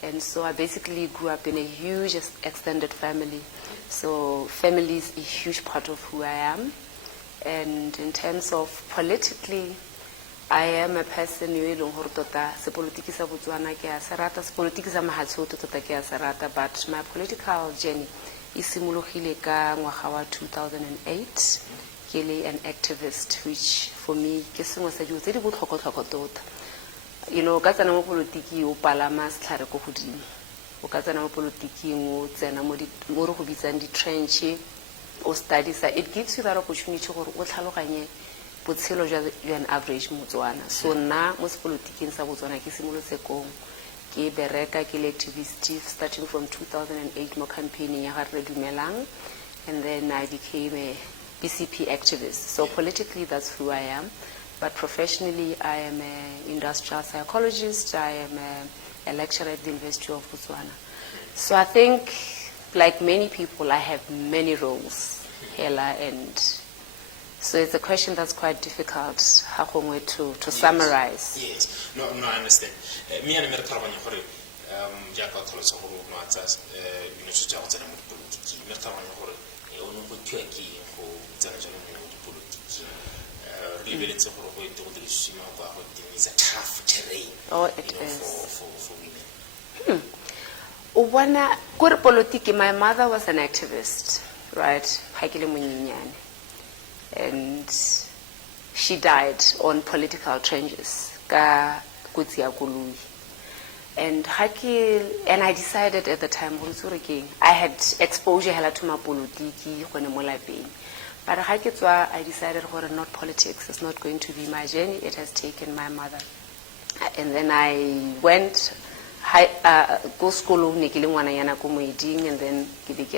and so I basically grew up in a huge extended family. So family is a huge part of who I am. And in terms of politically, I am a person who is se politiki sa Botswana ke a se rata, se politiki sa Mahatsho tota ke a se rata, but my political journey is simologile ka ngwaga wa 2008 ke le an activist, which for me ke sengwe sa dilo tse di botlhokwa tota. You know, ka tsena mo politiki o palama setlhare ko godimo, o ka tsena mo politiking o tsena mo re go bitsang di-trench o studies. It gives you that opportunity gore o tlhaloganye botshelo jwa an average Motswana. So nna mo sepolotiking sa Botswana ke simolotse kong ke bereka ke le activist starting from 2008 mo campaigning ya Re Dumelang, and then I became a BCP activist. So politically that's who I am. But professionally, I am an industrial psychologist. I am a lecturer at the University of Botswana. So I think, like many people, I have many roles, Hela, and so it's a question that's quite difficult to summarize. Yes, no, I understand. Me and me thabanya gore jaaka tlhalosa gore o matsa university ya go tsena mo dipolitiki, me thabanya gore o no go thwa ke go tsena jalo mo dipolitiki. It's a tough terrain. Oh, it is. For women. My mother was an activist, right? And she died on political trenches. And I decided at the time, I had exposure to my politiki. But I decided not politics. It's not going to be my journey. It has taken my mother. And then I went go school and then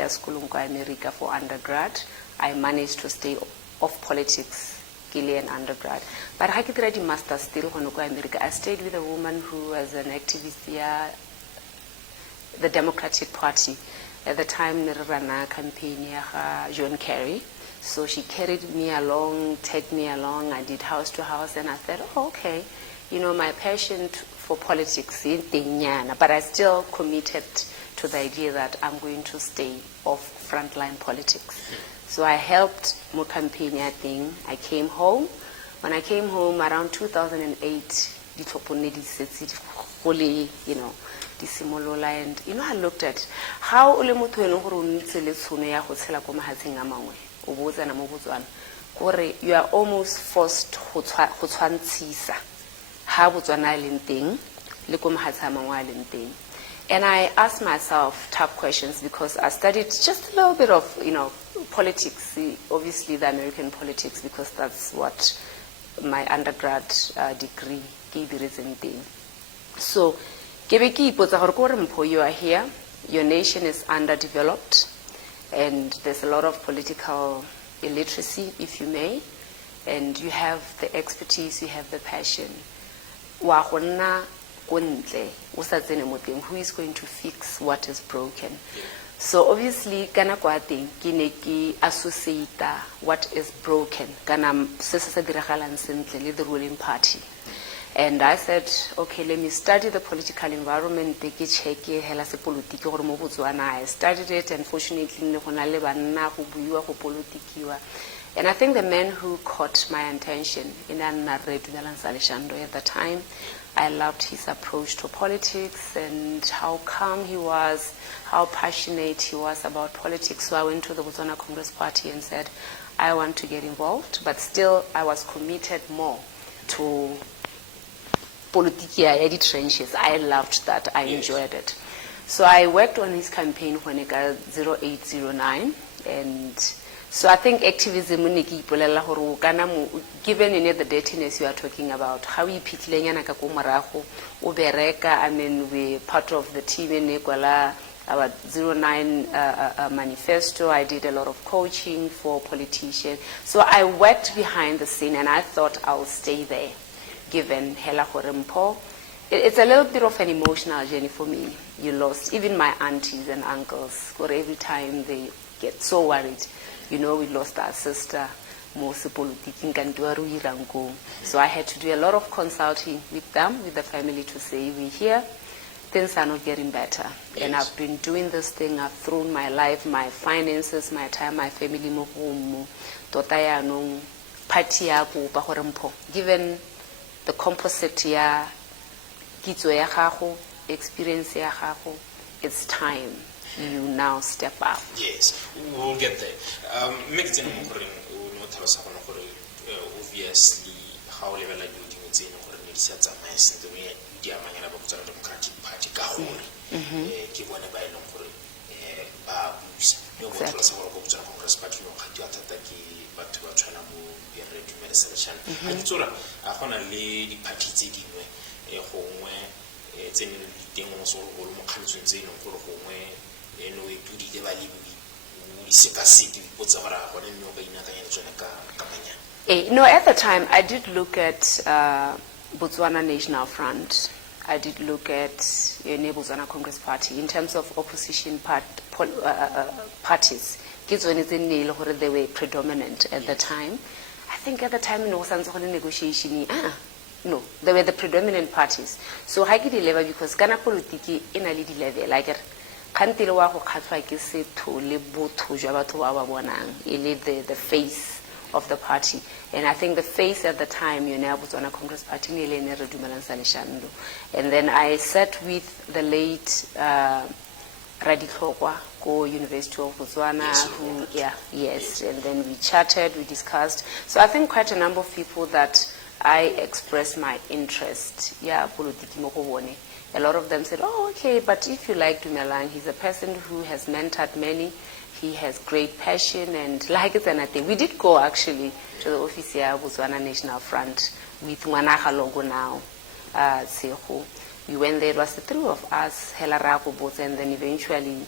school in America for undergrad. I managed to stay off politics in undergrad. But I did the master's still in America. I stayed with a woman who was an activist here, the Democratic Party. At the time, they ran a campaign John Kerry. So she carried me along, take me along. I did house to house, and I said, oh, okay, you know, my passion for politics is Nyana, but I still committed to the idea that I'm going to stay off frontline politics. So I helped my campaign thing. I came home. When I came home around 2008, fully, you know, and you know, I looked at how you are almost forced to tshwantshisa ha Botswana le teng le ko mahatsi a mangwe a leng teng. And I asked myself tough questions because I studied just a little bit of, you know, politics, obviously the American politics, because that's what my undergrad degree gave me. So, you are here, your nation is underdeveloped, and there's a lot of political illiteracy, if you may, and you have the expertise, you have the passion. Who is going to fix what is broken? So obviously, kana kwa teng ke ne ke associate what is broken kana se se diragalang sentle le the ruling party. And I said, okay, let me study the political environment. I studied it, and fortunately, and I think the man who caught my attention at the time, I loved his approach to politics and how calm he was, how passionate he was about politics. So I went to the Botswana Congress Party and said, I want to get involved, but still I was committed more to politics, trenches. I loved that. I enjoyed it. So I worked on his campaign when it got 0809, and so I think activism, given in the dirtiness you are talking about, how we I mean, we're part of the team in our 09 manifesto. I did a lot of coaching for politicians. So I worked behind the scene, and I thought I'll stay there, given Hela Mpho. It's a little bit of an emotional journey for me. You lost even my aunties and uncles, or every time they get so worried. You know, we lost our sister, so I had to do a lot of consulting with them, with the family, to say, we're here, things are not getting better. And Yes. I've been doing this thing. I've thrown my life, my finances, my time, my family mo home. Tota yaanong party ya go ba gore Mpho, given the composite ya kitso ya gago, experience ya gago, it's time you now step up. Yes, we'll get there. Make it obviously how level I do things in or need sets of mess and the way the Democratic Party Kahori, give one by long for babus. No more Congress Party no Hatiataki, but to a Chanamu, be ready to medicine. And it's all a honor lady party taking a home where it's in the demos or more countries in or home where no way to the valley. No, at the time I did look at Botswana National Front. I did look at Botswana Congress Party in terms of opposition parties. They were predominant at the time. I think at the time in negotiation, no, they were the predominant parties. So I get the level because Ghana politiki in a little level like the face of the party. And I think the face at the time, was on a Congress Party, and then I sat with the late Radikogwa, go University of Botswana, yes, and then we chatted, we discussed. So I think quite a number of people that I expressed my interest, a lot of them said, oh, okay, but if you like Dumelang, he's a person who has mentored many, he has great passion, and like it's anything. We did go actually to the office here of Botswana National Front with Mwanaga logo now, Tseho. We went there, it was the three of us, Hela Rako both, and then eventually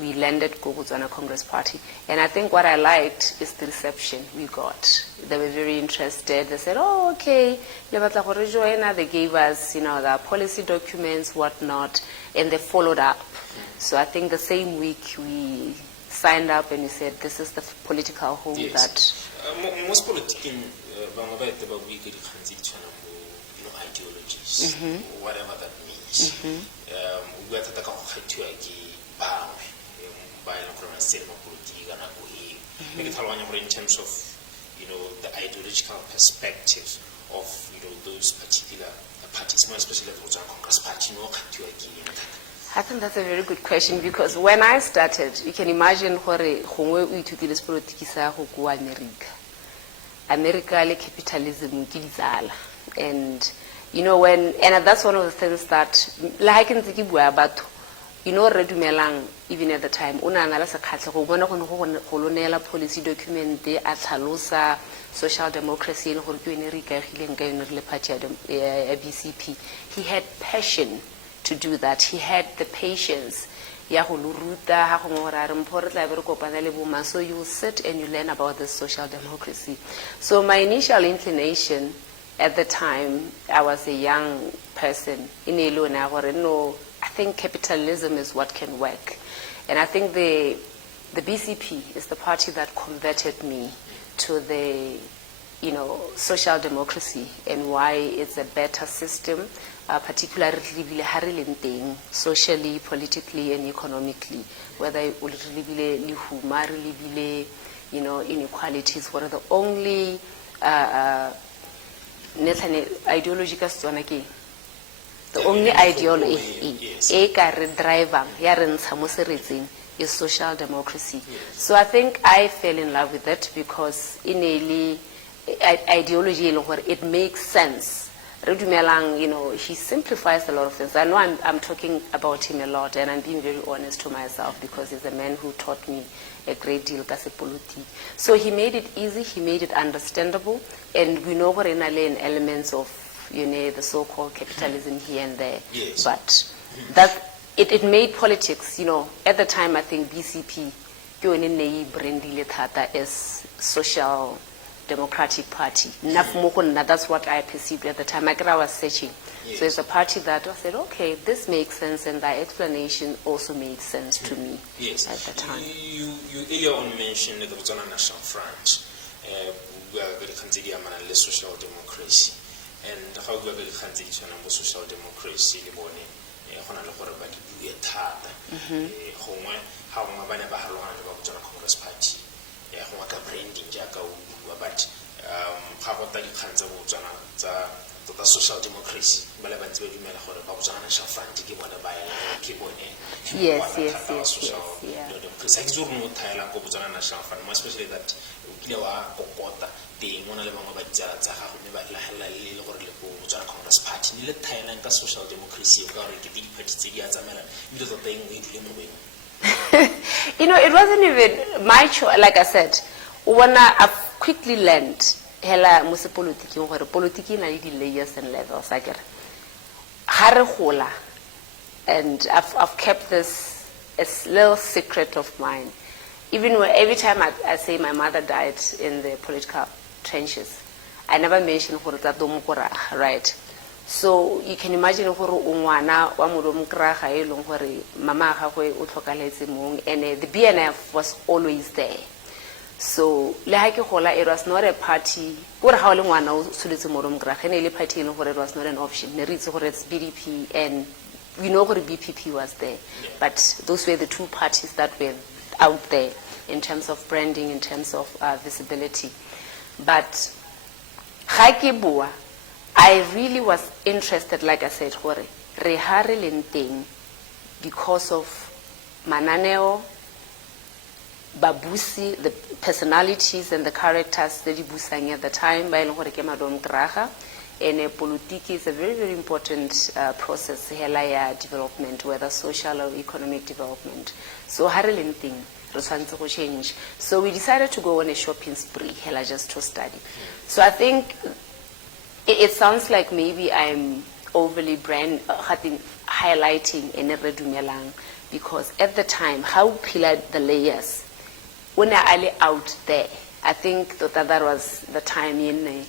we landed Botswana Congress Party. And I think what I liked is the reception we got. They were very interested. They said, oh, okay, they gave us, the policy documents, whatnot, and they followed up. So I think the same week we signed up and we said, this is the political home that... most politicians, ideologies, whatever that means. In terms of the ideological perspective of those particular parties, more especially the Congress Party. I think that's a very good question because when I started, you can imagine where we took this politics America capitalism and and that's one of the things that like in but Redumelang, even at the time, policy document, social democracy, BCP. He had passion to do that. He had the patience. So you sit and you learn about this social democracy. So my initial inclination at the time, I was a young person in Elo, I think capitalism is what can work. And I think the BCP is the party that converted me to the, social democracy and why it's a better system, particularly socially, politically, and economically. Whether it will really inequalities, what are the only ideological the only ideology is social democracy. So I think I fell in love with it because in ideology it makes sense. Redumelang, he simplifies a lot of things. I know I'm talking about him a lot and I'm being very honest to myself because he's a man who taught me a great deal. So he made it easy, he made it understandable, and we know what in elements of the so-called capitalism here and there. Yes. But that it made politics, at the time I think BCP as social democratic party. That's what I perceived at the time. I was searching. Yes. So it's a party that I said, okay, this makes sense, and the explanation also made sense to me at the time. You earlier on mentioned the Botswana National Front, we are very considered social democracy. And how we are very considered social democracy, gona le gore ba di bue thata gongwe ga gongwe ba ne ba halogana le ba botswana Congress Party gongwe ka branding jaaka o bua but ga go ta dikgang tsa botswana tsa tota social democracy ba le bantsi ba dumela gore ba botswana National Front ke bone ba ya ke bone yes democracy ke tsoro no thailand ko botswana National Front more especially that o kile wa kokota teng ona le bangwe ba ditsala tsa gago ne ba lahela le gore le go botswana Congress Party ni le thailand ka social democracy ka gore ke di party tse di a tsamela mme tota teng o idule mo beng. You know, it wasn't even my choice. Like I said, I've quickly learned hela mo se politiki gore politiki na le di layers and levels I get. And I've kept this a little secret of mine. Even every time I say my mother died in the political trenches, I never mention right? So you can imagine gore ungwana wa modomo kraga e leng gore mama gagwe o tlhokaletse mong, and the BNF was always there. So le ha ke gola, it was not a party gore ha o le ngwana o tshuletse modomo kraga ne le party e leng gore it was not an option. Ne re itse gore it's BDP, and we know gore BPP was there, but those were the two parties that were out there in terms of branding, in terms of visibility. But ga ke bua, I really was interested, like I said, gore re ha re leng teng because of mananeo, babusi, the personalities and the characters that di busang at the time ba e leng gore ke madom kraga, and politiki is a very, very important process hela ya development, whether social or economic development. So ha re leng teng re tshwantse go change. So we decided to go on a shopping spree hela just to study. So I think it sounds like maybe I'm overly highlighting in redumelang, because at the time, how pillared the layers, when I out there, I think that was the time in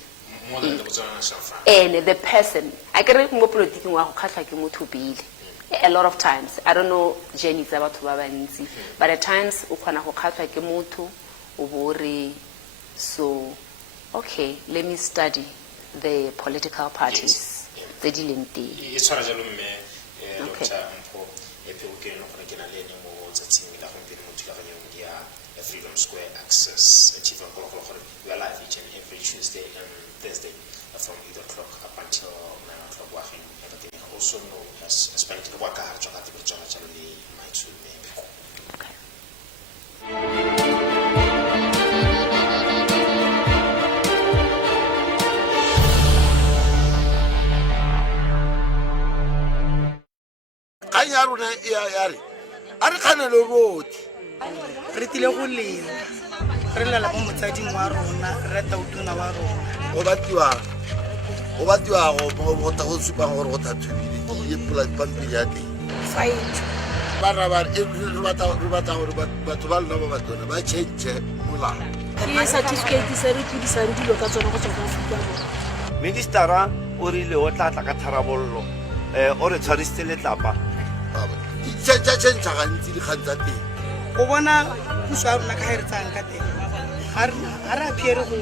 and the person. I get more political a lot of times. I don't know Jenny about but at times so okay, let me study the political parties. The Dilinti. Freedom Square Access Achievement. We are live each and every Tuesday and Thursday from 8 o'clock up until 9 o'clock. Working everything also known as spending the work I have to get the channel my two maybe. Kanyaruna yari. Ari kana lo roti. Re tile go lela re lela go motsading wa rona re ta utuna wa rona o batwa go ta go supa gore go thathubile ke pula pampiri ya teng fight ba re bata gore batho ba lona ba batona ba change mola ke certificate se re tlhodisang dilo ka tsona go tswa go Afrika Borwa. Ministera o rile o tla ka tharabollo o re tshwariste letlapa change gantsi di khantsa teng go bona puso ya rona ka ga re tsang ka teng ga re apere go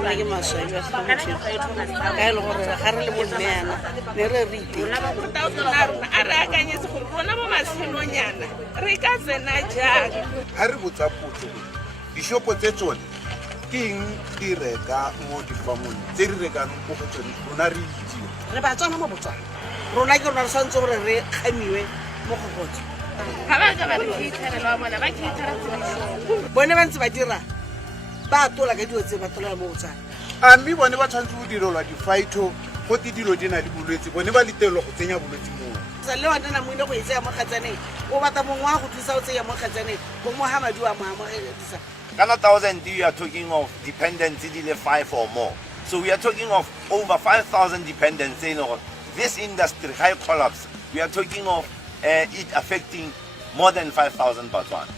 Nna ke maswabi wa tlhokomelo ka e le gore ga re le bonneana ne re re rona ba ruta rona a re akanyetse gore rona mo matshelonyana re ka tsena jang ha re botsa potso dishopo tse tsone ke eng di reka mo difamong tse re rekang go go tsone rona re itse re ba tswana mo botswana rona ke rona re santse gore re kgamiwe mo go gotse ga ba ka ba re fitlhelela bona ba kitara tsebiso bone ba ntse ba dira ba tola ka dilo tse ba tola mo botswana a mme bone ba tshwanetse go direlwa difaito go te dilo di na le bolwetse bone ba letelo go tsenya bolwetse mo sa le wena na mo ile go itse mo khatsaneng o bata mongwe wa go thusa o tsenya mo khatsaneng go mo ha madi wa mo amogedisa kana 1000 we are talking of dependents in 5 or more, so we are talking of over 5,000 dependents in this industry high collapse. We are talking of it affecting more than 5,000 Botswana.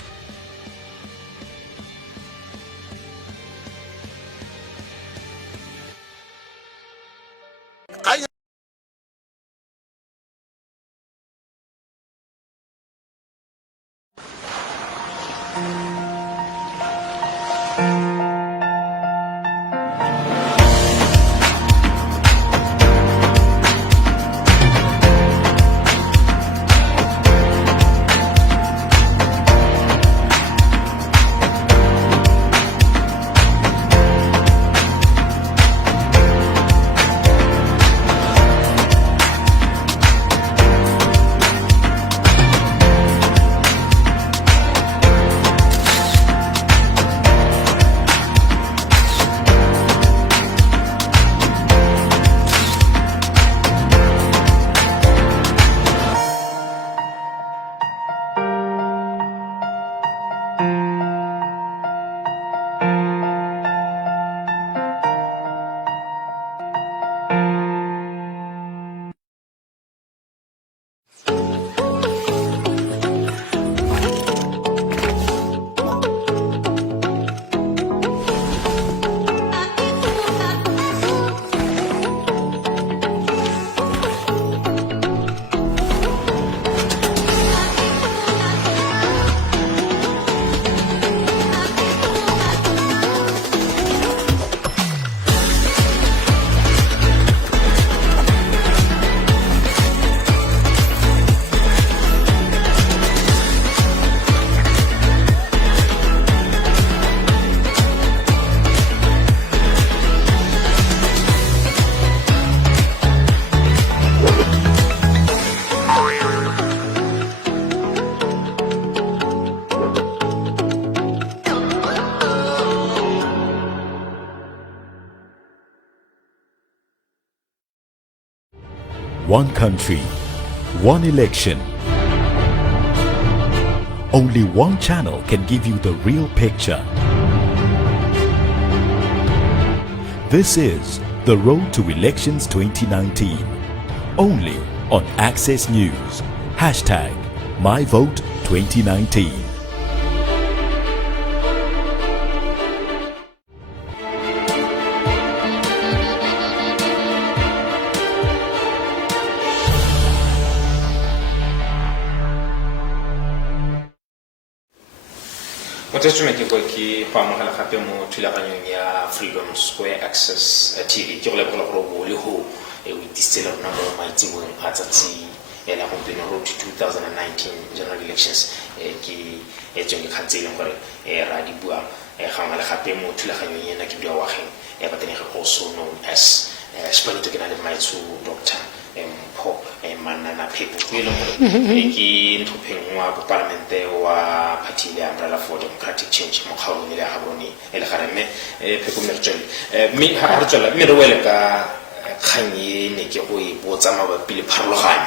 one country, one election. Only one channel can give you the real picture. This is The Road to Elections 2019. Only on Access News. #MyVote2019. Motetsume ke go ke go amogela gape mo thulaganyong ya Freedom Square Access TV ke go leboga gore go le ho e disela rona mo maitsebong a tsatsi ela go pena road to 2019 general elections ke tseng ke khatsele gore ra di bua ga ngala gape mo thulaganyong ena ke bua Oageng Batenegi, also known as Spanish ke na le maitso Dr Mpho Pheko ke nthopheng wa Parliamentary wa party le umbrella for democratic change mo kgaolong le ga bone ele ga reme Pheko mertsele me ha re tswela me re wele ka khanye ne ke go e botsa mabapi le pharologano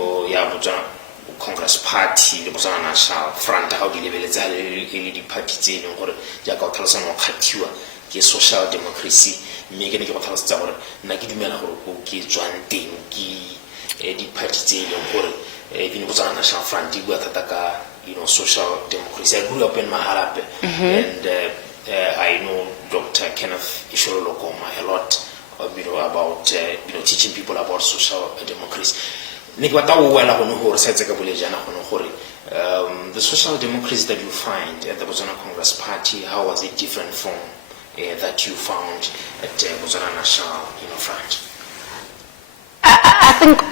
o ya botsa Congress Party le Botswana National Front ha di lebeletsa le di party tse ne gore ja ka tlhalosa mo kgathiwa ke social democracy me ke ne ke go tlhalosetsa gore nna ke dumela gore go ke tswang teng ke di party tse le gore di Botswana National Front di bua thata ka social democracy. I grew up in Maharape and I know Dr. Kenneth Ishorolokoma a lot about teaching people about social democracy. The social democracy that you find at the Botswana Congress Party, how was it different from that you found at Botswana National Front? I think,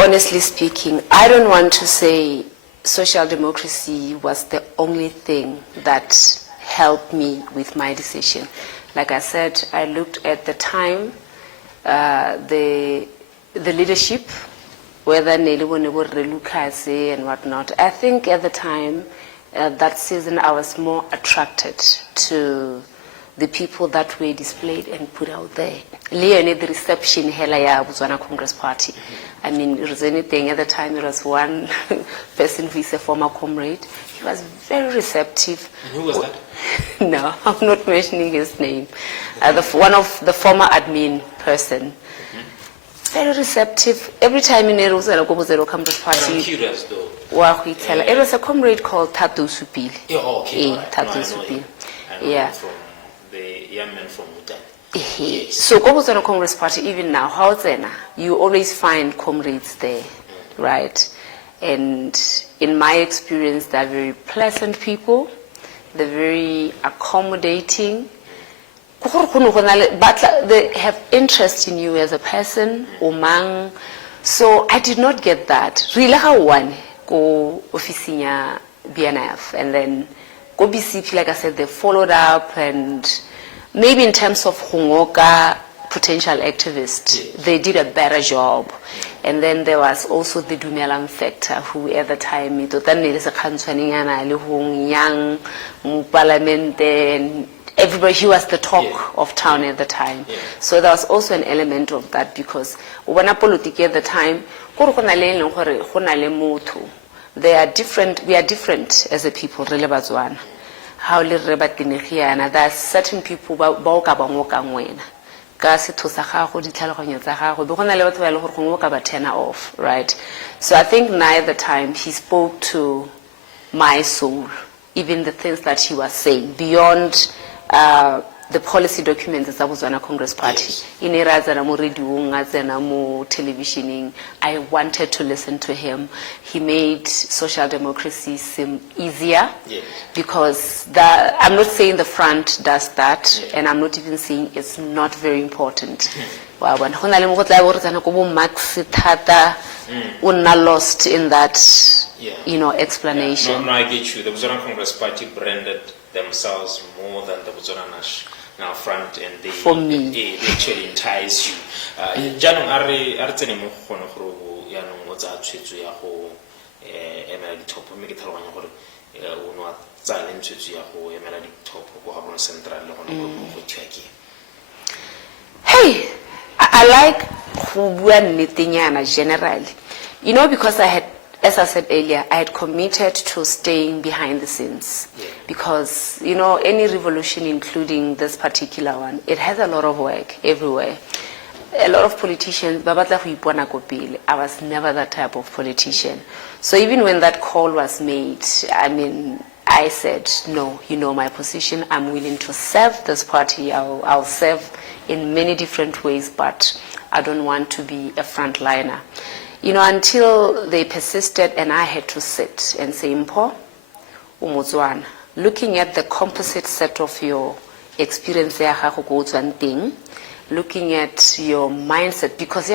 honestly speaking, I don't want to say social democracy was the only thing that helped me with my decision. Like I said, I looked at the time, the leadership, whether Lucas and whatnot. I think at the time, that season, I was more attracted to the people that were displayed and put out there. The reception ya Botswana Congress Party. I mean, it was anything. At the time, there was one person who is a former comrade. He was very receptive. And who was that? No, I'm not mentioning his name. One of the former admin person. Very receptive. Every time in Botswana Congress Party. I'm curious though. It was a comrade called Tatu Supili. Oh, okay. Tatu Supili. Yeah. From the young man from Udan. Yes. So Botswana Congress Party, even now, you always find comrades there, right? And in my experience, they're very pleasant people. They're very accommodating. They have interest in you as a person, umang. So I did not get that. Really, how one go officinya BNF and then go BCP, like I said, they followed up, and maybe in terms of Hongoka, potential activists, they did a better job. And then there was also the Dumelang factor, who at the time, young, parliament, and everybody, he was the talk of town at the time. So there was also an element of that, because when politics at the time, they are different. We are different as a people, really, Botswana. How little Batenegi, and there are certain people right? So I think now at the time he spoke to my soul, even the things that he was saying beyond the policy documents that was on a Congress Party. In televisioning, I wanted to listen to him. He made social democracy seem easier because I'm not saying the front does that, and I'm not even saying it's not very important. Lost in that, explanation. No, I get you. The Botswana Congress Party branded themselves more than the Botswana National Front, and they actually entice you. Janong are tsene mo go gone gore ya no mo tsa tshwetso ya go emela dithopo mme ke tlhaloganya gore o no tsa le tshwetso ya go emela dithopo go Gaborone Central le gone go thwa ke. Hey, I like generally. You know, because I had, as I said earlier, I had committed to staying behind the scenes. Because, you know, any revolution, including this particular one, it has a lot of work everywhere. A lot of politicians, I was never that type of politician. So even when that call was made, I mean, I said, no, you know my position, I'm willing to serve this party, I'll serve in many different ways, but I don't want to be a frontliner. You know, until they persisted and I had to sit and say, Mpho, Umutswana, looking at the composite set of your experience there, looking at your mindset, because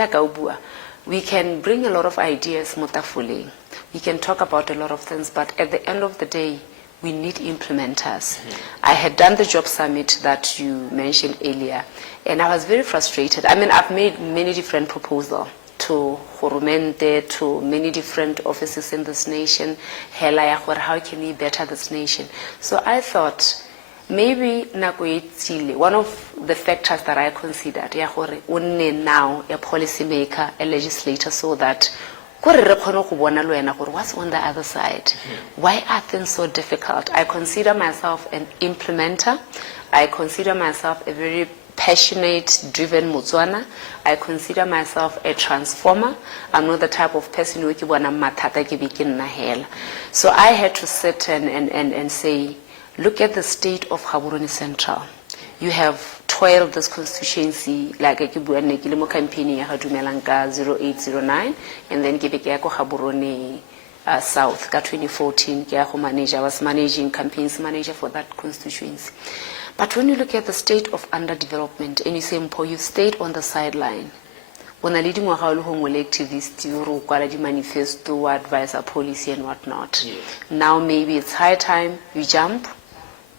we can bring a lot of ideas, motafuli. We can talk about a lot of things, but at the end of the day, we need implementers. I had done the job summit that you mentioned earlier, and I was very frustrated. I mean, I've made many different proposals to Horumente, to many different offices in this nation, how can we better this nation? So I thought, maybe one of the factors that I considered, now a policymaker, a legislator, so that what's on the other side? Why are things so difficult? I consider myself an implementer. I consider myself a very passionate, driven Motswana. I consider myself a transformer. I'm not the type of person who So I had to sit and say, look at the state of Gaborone Central. You have toiled this constituency like a campaigning 0809, and then Gaborone South, 2014, I was managing campaigns manager for that constituency. But when you look at the state of underdevelopment and you say, Mpho, you stayed on the sideline. When I leading a activist, you quality manifesto, advisor policy and whatnot. Yeah. Now maybe it's high time you jump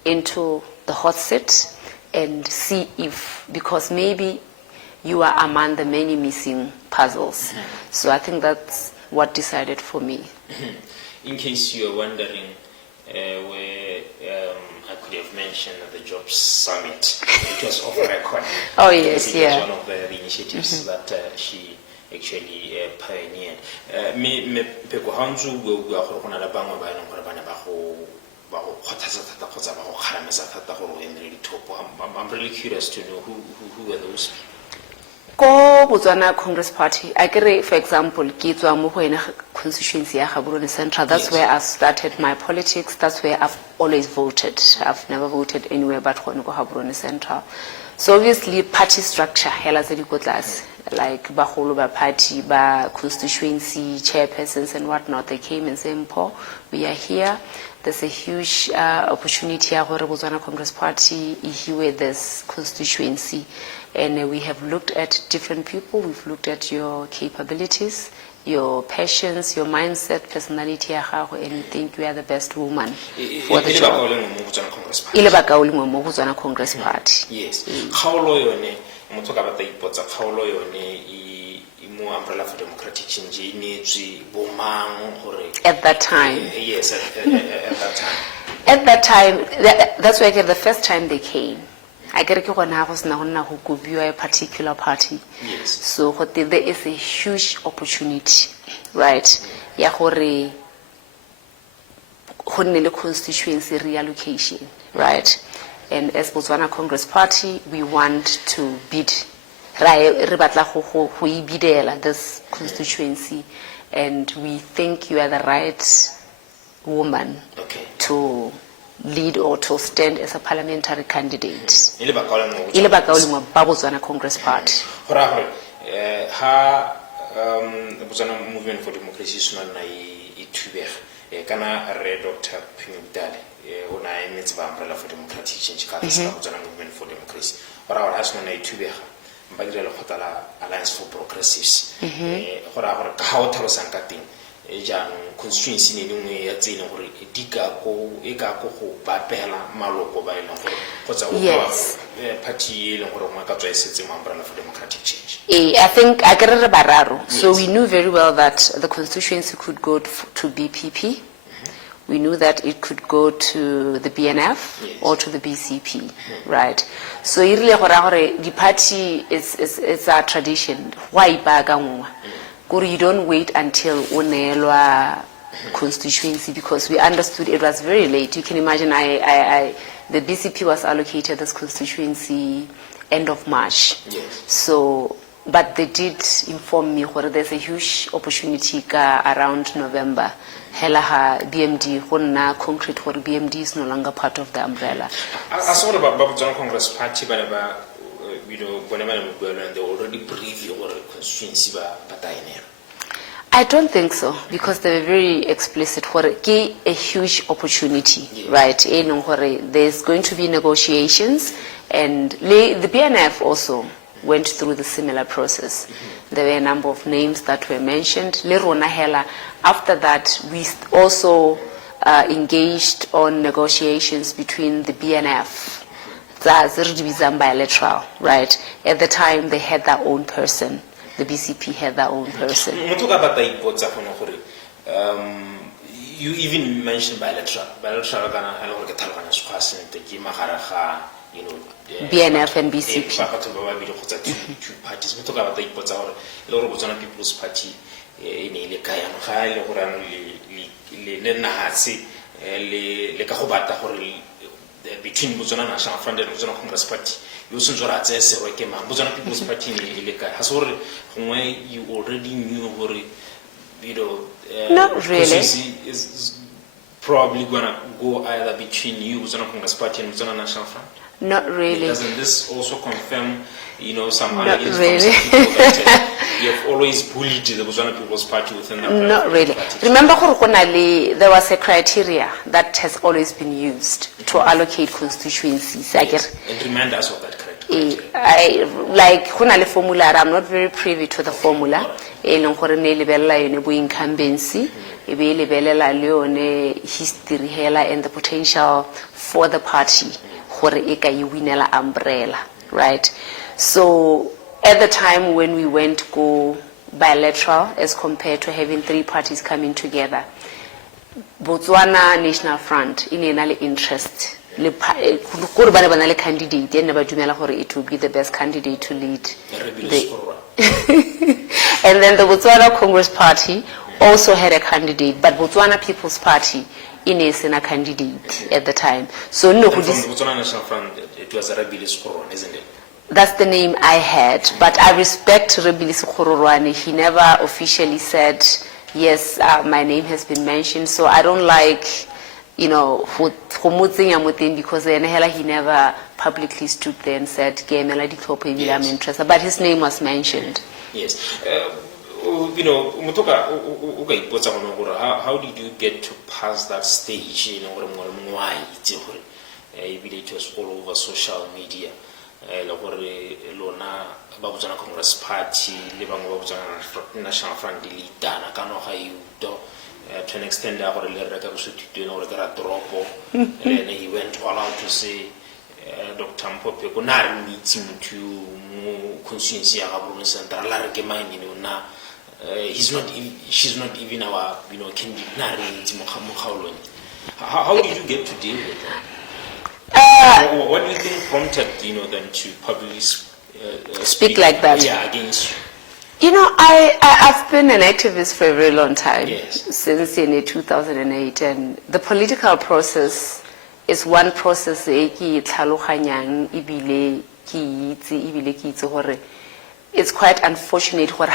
into the hot seat and see if, because maybe you are among the many missing puzzles. So I think that's what decided for me. In case you are wondering where I could have mentioned the Jobs Summit, it was off record. Oh yes, it yeah. was one of the initiatives that she actually pioneered. Me Pheko hanzu go go la bangwe ba ena gore bana ba go I'm really curious to know who were those people. Ko Botswana Congress Party, I get, for example, constituency Gaborone Central. That's where I started my politics. That's where I've always voted. I've never voted anywhere but Gaborone Central. So obviously, party structure, like Baholo party, constituency chairpersons and whatnot, they came and said, Mpho, we are here. There's a huge opportunity here for Botswana Congress Party here this constituency. And we have looked at different people. We've looked at your capabilities, your passions, your mindset, personality, and we think you are the best woman for the job. Botswana Congress Party. Yes. How loyal umbrella for democratic change at that time. Yes, at that time. At that time, that's why the first time they came. I get a particular party. Yes. So there is a huge opportunity, right? Constituency reallocation, right? And as Botswana Congress Party, we want to bid this constituency, and we think you are the right woman to lead or to stand as a parliamentary candidate. Botswana Congress Party. Botswana Movement for Democracy is not kana re Dr. Pimidale ona emetse ba umbrella for democratic change ka Botswana Movement for Democracy. Ora has no na itubega mbagile le khotala Alliance for Progressives. Gora gore ka o tlhalosang ka teng ja constituency ne dingwe ya tsene gore dika go e ka go go bapela maloko ba ena gore kgotsa o party le gore mo ka tswa esetse umbrella for democratic change. I think I get a bararo. So we knew very well that the constituency could go to BPP we knew that it could go to the BNF or to the BCP, right? So the party is our tradition. Why bagangwa? You don't wait until unelwa constituency, because we understood it was very late. You can imagine the BCP was allocated this constituency end of March. Yes. So, but they did inform me where there's a huge opportunity around November. Hela BMD, hona concrete where BMD is no longer part of the umbrella. I saw about Babu Congress Party, but they already briefed your constituency. I don't think so, because they were very explicit. A huge opportunity, right? There's going to be negotiations, and the BNF also went through the similar process. There were a number of names that were mentioned. After that, we also engaged on negotiations between the BNF, the bilateral, right? At the time, they had their own person. The BCP had their own person. You even mentioned bilateral. BNF and BCP. Two parties. We talk about the People's Party. Between Botswana National Front and Botswana Congress Party, you also Botswana People's Party you already knew not really. Is probably gonna go either between you, Botswana Congress Party, and Botswana National Front. Not really. Doesn't this also confirm, some not allegations really. from some people that you have always bullied the Botswana People's Party within the Not really. Remember, there was a criteria that has always been used to allocate constituencies. Yes. And remind us of that criteria. Formula. I'm not very privy to the formula. Incumbency, history, and the potential for the party. Umbrella, right? So at the time when we went go bilateral as compared to having three parties coming together, Botswana National Front in an interest candidate and it would be the best candidate to lead and then the Botswana Congress Party also had a candidate, but Botswana People's Party in a candidate at the time. So no, from the Botswana National Front, it was Rabilis Koron, isn't it? That's the name I had, but I respect Rabilis Kororwane. He never officially said, yes, my name has been mentioned, so I don't like, because he never publicly stood there and said, I'm interested, but his name was mentioned. Yes. How did you get to pass that stage? It was all over social media. Babutswana Congress Party, National Front, to an extent, he went all out to say, Dr. Mpho Pheko, she's not even our, candidate. How did you get to deal with that? What do you think prompted, them to publicly speak like that? Yeah, against you. I've been an activist for a very long time, yes. Since 2008, and the political process is one process it's quite unfortunate. I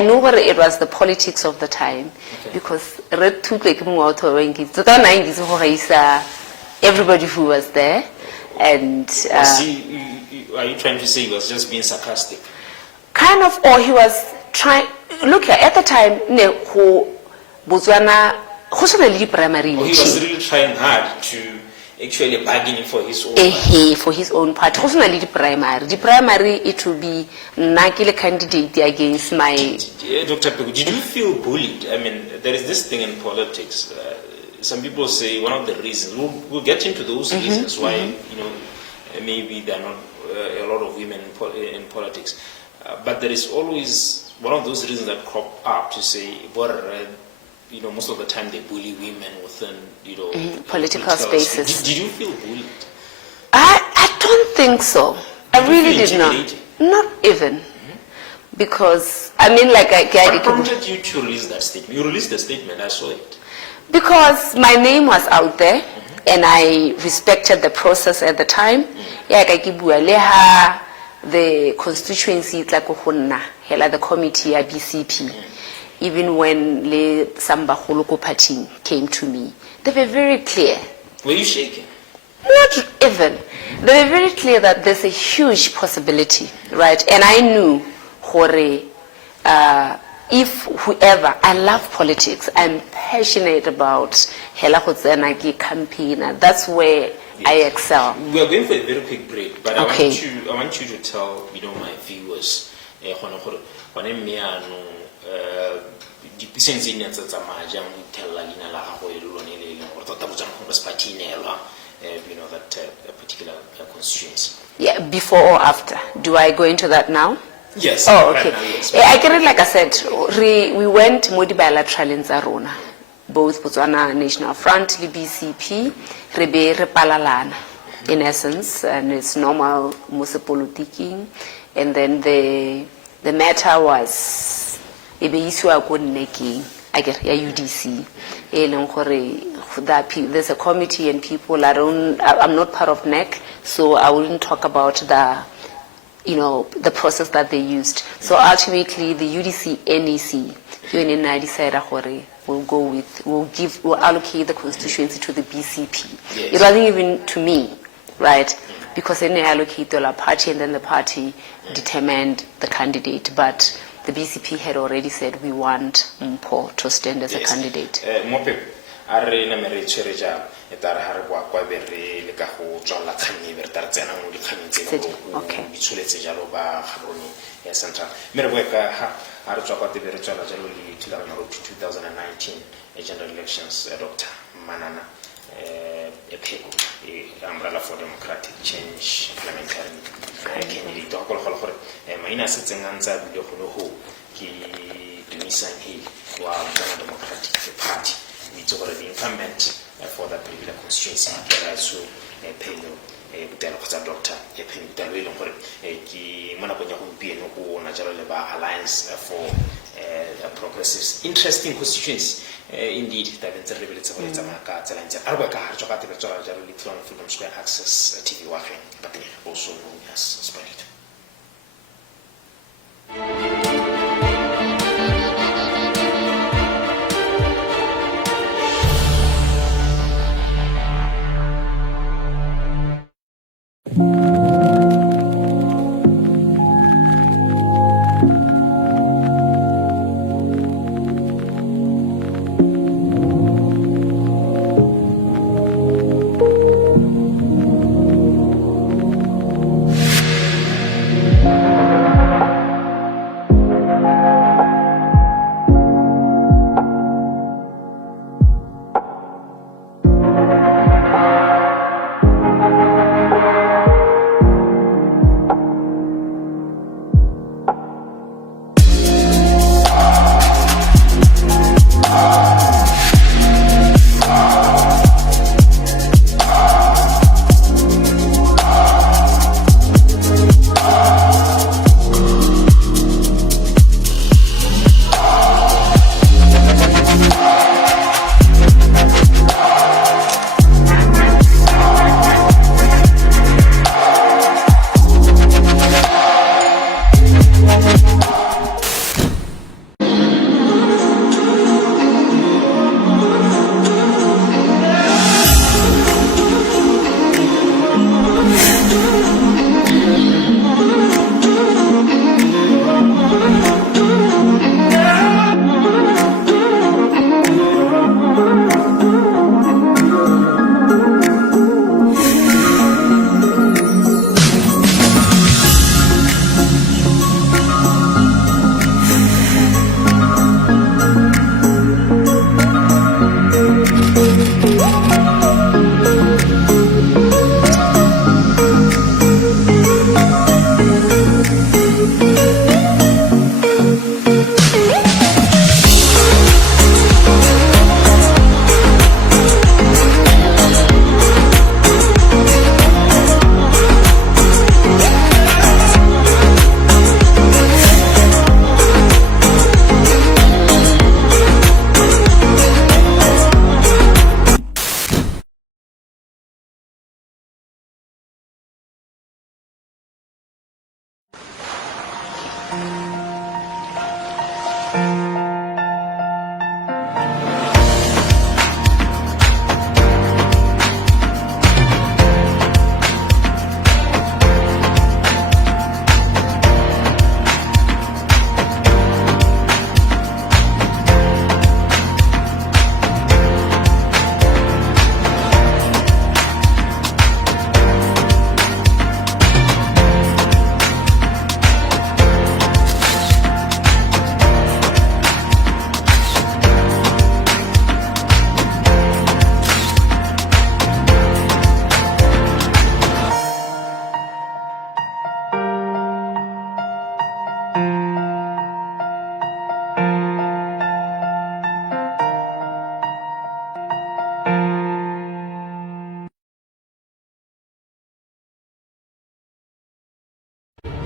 know it was the politics of the time, because everybody who was there, and are you trying to say he was just being sarcastic? Kind of, or he was trying. Look, at the time, Botswana, primary. He was really trying hard to actually bargaining for his own party. For his own party. The primary, it will be Nakile candidate against my. Dr. Pheko, did you feel bullied? I mean, there is this thing in politics. Some people say one of the reasons, we'll get into those reasons why, maybe there are not a lot of women in politics. But there is always one of those reasons that crop up to say, most of the time they bully women within, political spaces. Did you feel bullied? I don't think so. I really did not. Intimidated? Not even. Because, I mean, like, What prompted you to release that statement? You released the statement, I saw it. Because my name was out there, and I respected the process at the time. The constituency, like the committee at BCP, even when the Samba Holoko Party came to me, they were very clear. Were you shaking? Not even. They were very clear that there's a huge possibility, right? And I knew, if whoever, I love politics, I'm passionate about Hela Khotsenaki campaign, that's where I excel. We are going for a very quick break, but okay. I want you to tell my viewers that particular constituency. Yeah, before or after? Do I go into that now? Yes. Oh, okay. Right now, yes. I get it, like I said, we went modi bilateral in Zarona, both Botswana National Front, BCP, Rebe Repalalana, in essence, and it's normal musepolitiking. And then the matter was Ibeiswa Gunneki, I get UDC. There's a committee and people, I'm not part of NEC, so I wouldn't talk about the process that they used. So ultimately, the UDC NEC, decided we'll allocate the constituency to the BCP. Yes. It wasn't even to me, right? Because then they allocated a party, and then the party determined the candidate. But the BCP had already said we want Mpho to stand as a candidate. Okay. General elections, Dr. Manana Pheko, umbrella for democratic change parliamentary candidate. Maina setseng antsa bile go ho ke Dumisang Hill wa Democratic Party. It's already the incumbent for that particular constituency. So Pheko Dr. Pheko Alliance for Progressives. Interesting constituency. Indeed, that is a little bit of a Freedom Square Access TV working, but also known as Spirit.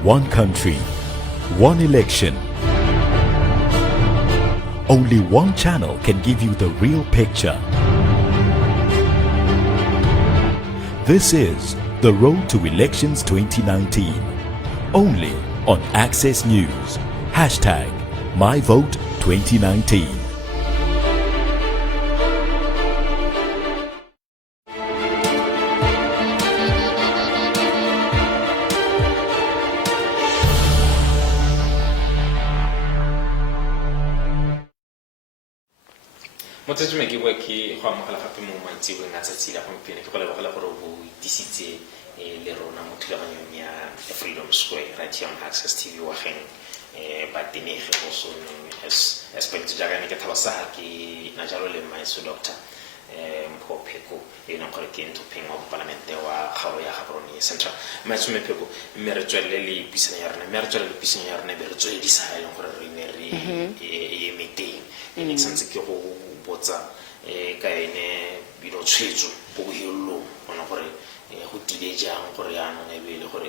one country, one election. Only one channel can give you the real picture. This is The Road to Elections 2019. Only on Access News. Hashtag MyVote2019. Motse me ke bua ke go amogela gape mo maitsebeng a tsatsi la gompieno ke go lebogela gore go itisitse le rona mo thulaganyong ya Freedom Square right here on Access TV Oageng Batenegi also as expected jaaka ne ke tlhalosa ke na jalo le maiso Dr Mpho Pheko ena gore ke nthopheng wa parlamente wa kgaolo ya Gaborone Central maiso me Pheko mme re tswelele le pisana ya rona be re tswedisa e leng gore re ne re e meeting e sentse ke go botsa ka ene tshwetso go hiollo ona gore go tile jang gore ya nna e bele gore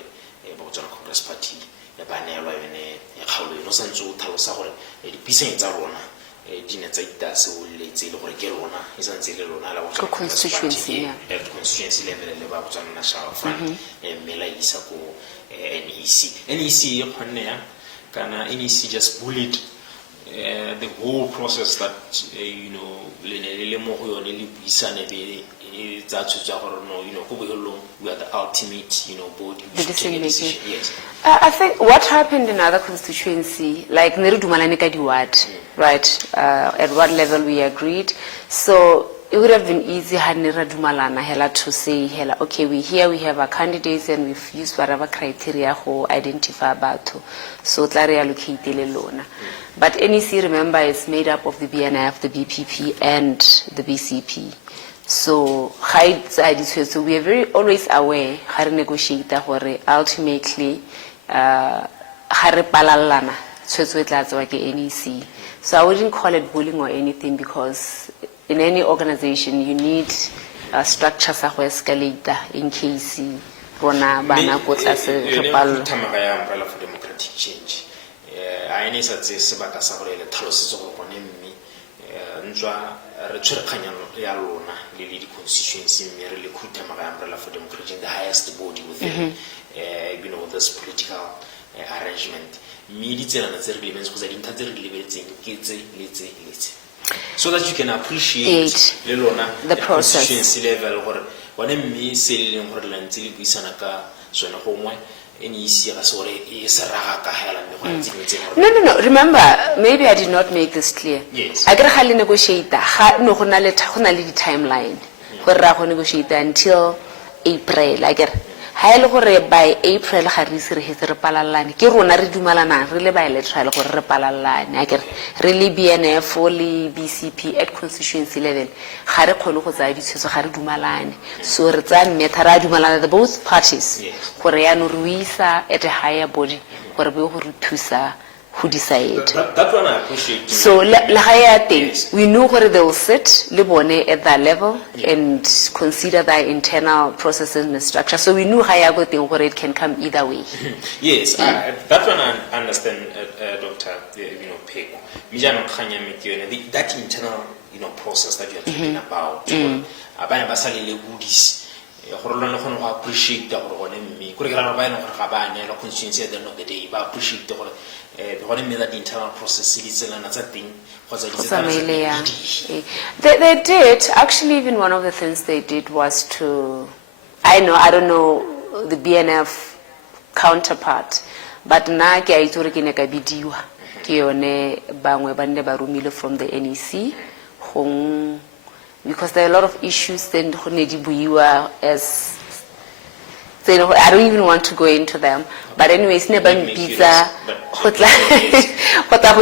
ba tsona Congress Party ya banelwa yone ya kgaolo no santse o tlhalosa gore dipiseng tsa rona di ne tsa itase o letse le gore ke rona e santse le rona la go constituency level le ba tsona national front mme la isa ko NEC khonne ya kana NEC just bullied the whole process that le mo go yone le buisane be tsa tshotsa gore no go boelong we are the ultimate body which take a decision. Yes. I think what happened in other constituency, like ne re dumalane ka di-ward, right, at what level we agreed, so it would have been easy had ne ra dumalana hela to say hela okay, we have our candidates and we've used whatever criteria to identify batho, so tla re allocate le lona. But NEC, remember, is made up of the BNF, the BPP, and the BCP. So we are very always aware how to negotiate ultimately how to palalana NEC. So I wouldn't call it bullying or anything, because in any organization you need a structure sa go escalator in case rona bana go tlase re palla umbrella for democratic change. I ne sa tse sebaka sa gore le tlhalosetse go bone mme ntwa re tshwere kganyano ya lona le di constituency mme re le khutama ga umbrella for democracy, the highest body within this political arrangement. Me di tsena tse re lebetse go tsa dintlha tse re lebetseng ke tse letse so that you can appreciate le lona the process constituency level gore one mme se le leng gore la ntse le buisana ka sona gongwe. No. Remember, maybe I did not make this clear. Yes. I got to negotiate the timeline. We negotiate until April. By April, really BNF, fully BCP at constituency level. So the both parties. At a higher body. Who decide. That one I appreciate. So the higher thing, we know where they will sit, at that level, and consider their internal processes and structure. So we knew higher good thing where it can come either way. Yes, that one I understand, Dr. Pheko. That internal process that you are talking about. Abana basali le goodies. Appreciate the constituency at the end of the day, but appreciate the internal process. They did. Actually, even one of the things they did was to, I don't know the BNF counterpart, but na ke a itse ke ne ka bidiwa ke yone bangwe ba nne ba rumile from the NEC gong, because there are a lot of issues then as I don't even want to go into them, but anyways never pizza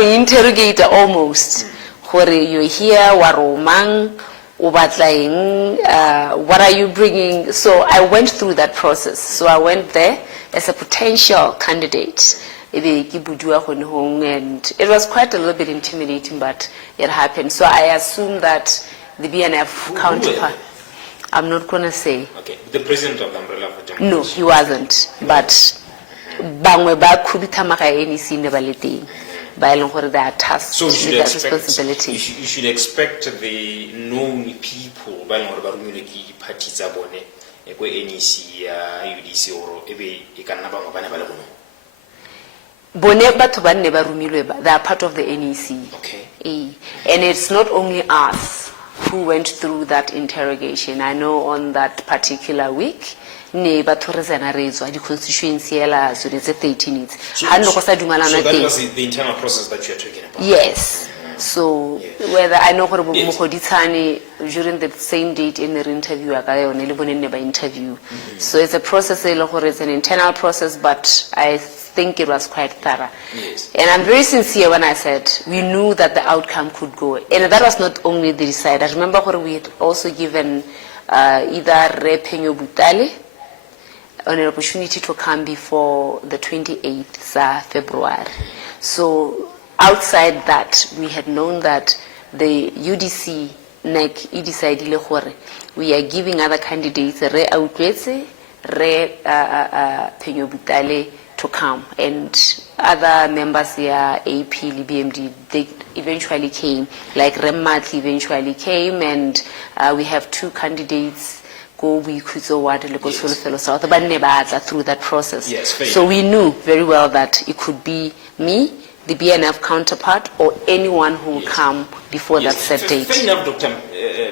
interrogate almost you're here waromang what are you bringing. So I went through that process. So I went there as a potential candidate, and it was quite a little bit intimidating, but it happened. So I assume that the BNF counterpart, I'm not going to say. Okay, the president of the umbrella for democracy. No, he wasn't, but bangwe ba khudutamaga NEC ne ba le teng ba e leng gore they are tasked So with that responsibility. you should expect the known people ba e leng gore ba rumilwe ke di-party tsa bone ko NEC ya UDC or ebe e ka nna bangwe ba ne ba le bono. Bone batho ba nne ba rumilwe ba, they are part of the NEC. Okay. And it's not only us who went through that interrogation. I know on that particular week, ne batho re tsena re tswa di constituency ela so it's 13 it's. So that was the internal process that you are talking about. Yes. So whether I know gore Mogoditsane during the same date in the interview ka yone le bone ne ba interview. So it's a process it's an internal process, but I think it was quite thorough. Yes. And I'm very sincere when I said we knew that the outcome could go. And that was not only the decide. I remember we had also given either Re Phenyo Butale an opportunity to come before the 28th of February. So outside that, we had known that the UDC NEC decided we are giving other candidates Re Autwetse, Re Phenyo Butale to come, and other members here, AP, BMD, they eventually came, like Remmatli eventually came, and we have 2 candidates go we South through that process. Yes, so we knew very well that it could be me, the BNF counterpart, or anyone who will come before that set date. Fair enough, Dr.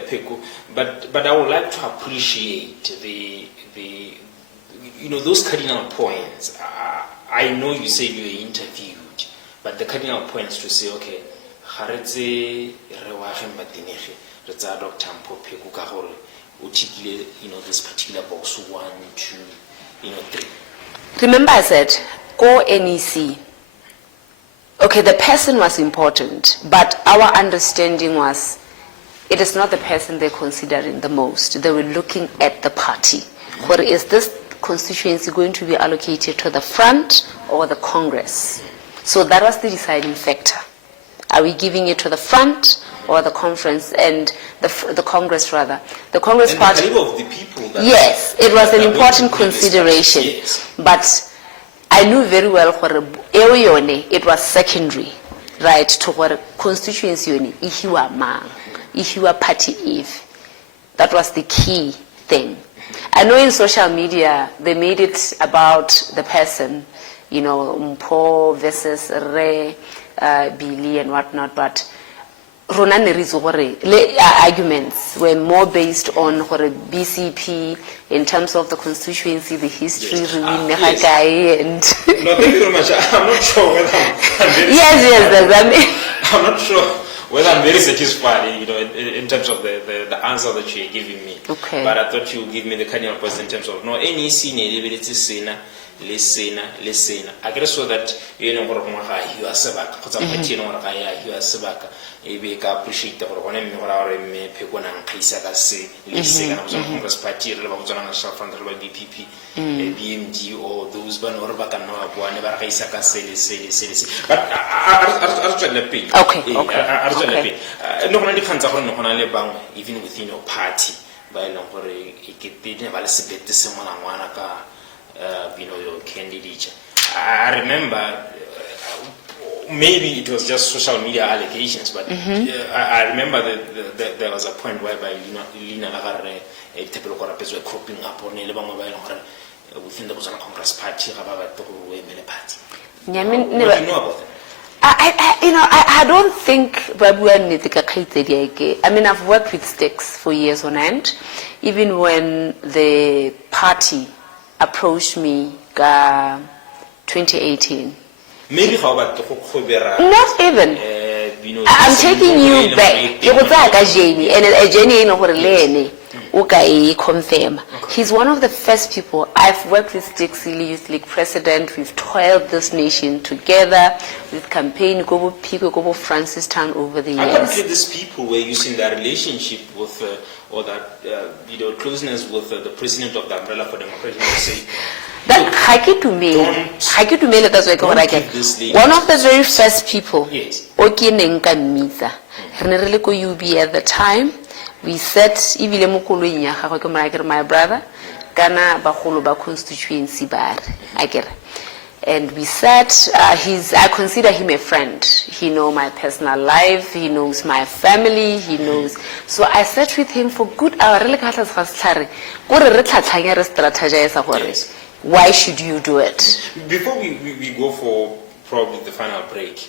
Pheko, but I would like to appreciate the those cardinal points. I know you said you were interviewed, but the cardinal points to say, okay, Oageng Batenegi, Dr. Mpho Pheko ka gore this particular box 1, 2, 3. Remember I said, go NEC. Okay, the person was important, but our understanding was it is not the person they're considering the most. They were looking at the party. Or is this constituency going to be allocated to the front or the Congress? So that was the deciding factor. Are we giving it to the front or the conference and the Congress rather? The Congress and party. The of the people that yes, it was an important consideration. Yes. But I knew very well it was secondary, right, to what constituency ihiwa mang, ihiwa party if. That was the key thing. I know in social media they made it about the person, Mpho versus Re, Billy and whatnot, but arguments were more based on BCP in terms of the constituency, the history, yes. and No, thank you very much. I'm not sure whether I'm very I'm not sure whether I'm very satisfied, in terms of the answer that you're giving me. Okay. But I thought you would give me the cardinal points in terms of NEC listen. I guess so that you are sebaka. You are sebaka. Ebe ka appreciate gore bona mme gore a re mme Pheko na nkgaisa ka se le se kana go Congress party re ba go tsana National Front re ba BPP BMD or those ba no re ba kana ba boane ba re gaisa ka se le se but are tswela pele are tswela pele no gona di khantsa gore no gona le bangwe even within your party ba e leng gore e ketedi ba le sebete se mona ngwana ka your candidature. I remember maybe it was just social media allegations, but I remember that there was a point whereby Lina Lagarre were cropping up on within the Congress party. What do you know about that? I don't think I mean, I've worked with sticks for years on end. Even when the party approached me 2018. Maybe how about not even. I'm taking you back. He's one of the first people. I've worked with Dixie Youth League president. We've toiled this nation together with campaign Gobo Pico, Gobo Francistown over the years. I don't think these people were using that relationship with or that closeness with the president of the Umbrella for Democracy to say. That one of the very first people, yes. At the time, we said, my brother, Ghana Baholo constituency bar. And we sat, I consider him a friend. He knows my personal life, he knows my family, he knows. So I sat with him for good hour. Why should you do it? Before we go for probably the final break,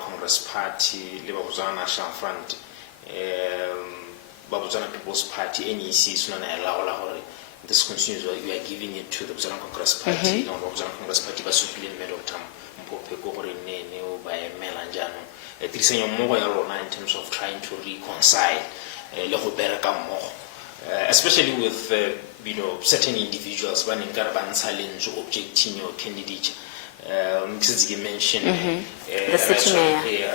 Congress Party, National Front, Babuzana People's Party, NEC, this continues, you are giving it to the Babuzana Congress Party, Babuzana Congress Party, but supplement Dr. Mpho Pheko by Melanjano. It is in terms of trying to reconcile, especially with certain individuals, when in Caravan silence objecting your candidate. You mentioned the city mayor.